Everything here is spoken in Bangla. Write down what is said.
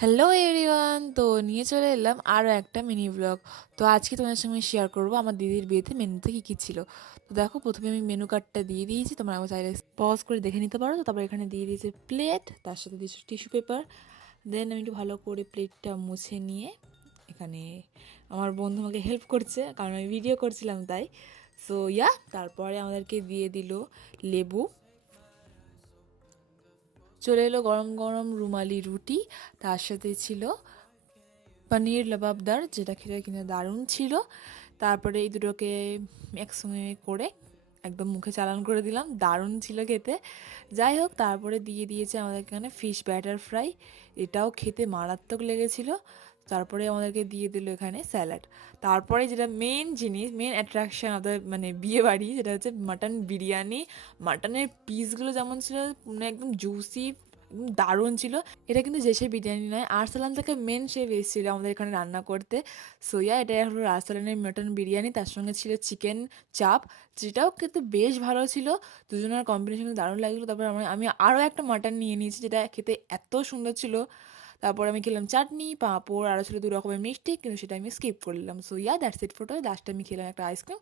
হ্যালো এভরিওয়ান, তো নিয়ে চলে এলাম আরও একটা মিনি ব্লগ। তো আজকে তোমাদের সঙ্গে শেয়ার করব আমার দিদির বিয়েতে মেনুতে কী কী ছিল। তো দেখো, প্রথমে আমি মেনু কার্ডটা দিয়ে দিয়েছি, তোমরা আমার চাইলে পজ করে দেখে নিতে পারো। তো তারপর এখানে দিয়ে দিয়েছে প্লেট, তার সাথে দিয়েছে টিস্যু পেপার। দেন আমি একটু ভালো করে প্লেটটা মুছে নিয়ে এখানে আমার বন্ধু আমাকে হেল্প করছে, কারণ আমি ভিডিও করছিলাম তাই। সো তারপরে আমাদেরকে দিয়ে দিল লেবু। চলে এলো গরম গরম রুমালি রুটি, তার সাথে ছিল পনির লবাবদার, যেটা খেতে কিনা দারুণ ছিল। তারপরে এই দুটোকে একসঙ্গে করে একদম মুখে চালান করে দিলাম, দারুণ ছিল খেতে। যাই হোক, তারপরে দিয়ে দিয়েছে আমাদের এখানে ফিশ ব্যাটার ফ্রাই, এটাও খেতে মারাত্মক লেগেছিল। তারপরে আমাদেরকে দিয়ে দিল এখানে স্যালাড। তারপরে যেটা মেন জিনিস, মেন অ্যাট্রাকশন আমাদের মানে বিয়ে বাড়ি, যেটা হচ্ছে মাটন বিরিয়ানি। মাটনের পিসগুলো যেমন ছিল, মানে একদম জুসি, দারুণ ছিল। এটা কিন্তু যে সে বিরিয়ানি নয়, আরসালান থেকে মেন শেফ এসেছিলো আমাদের এখানে রান্না করতে। এটা হলো আরসালানের মটন বিরিয়ানি, তার সঙ্গে ছিল চিকেন চাপ, যেটাও কিন্তু বেশ ভালো ছিল। দুজনের কম্বিনেশন দারুণ লাগলো। তারপর আমি আরও একটা মাটন নিয়ে নিয়েছি, যেটা খেতে এত সুন্দর ছিল। তারপর আমি খেলাম চাটনি, পাঁপড়, আরও ছিল দু রকমের মিষ্টি, কিন্তু সেটা আমি স্কিপ করলাম। That's it photo. লাস্টে আমি খেলাম একটা আইসক্রিম।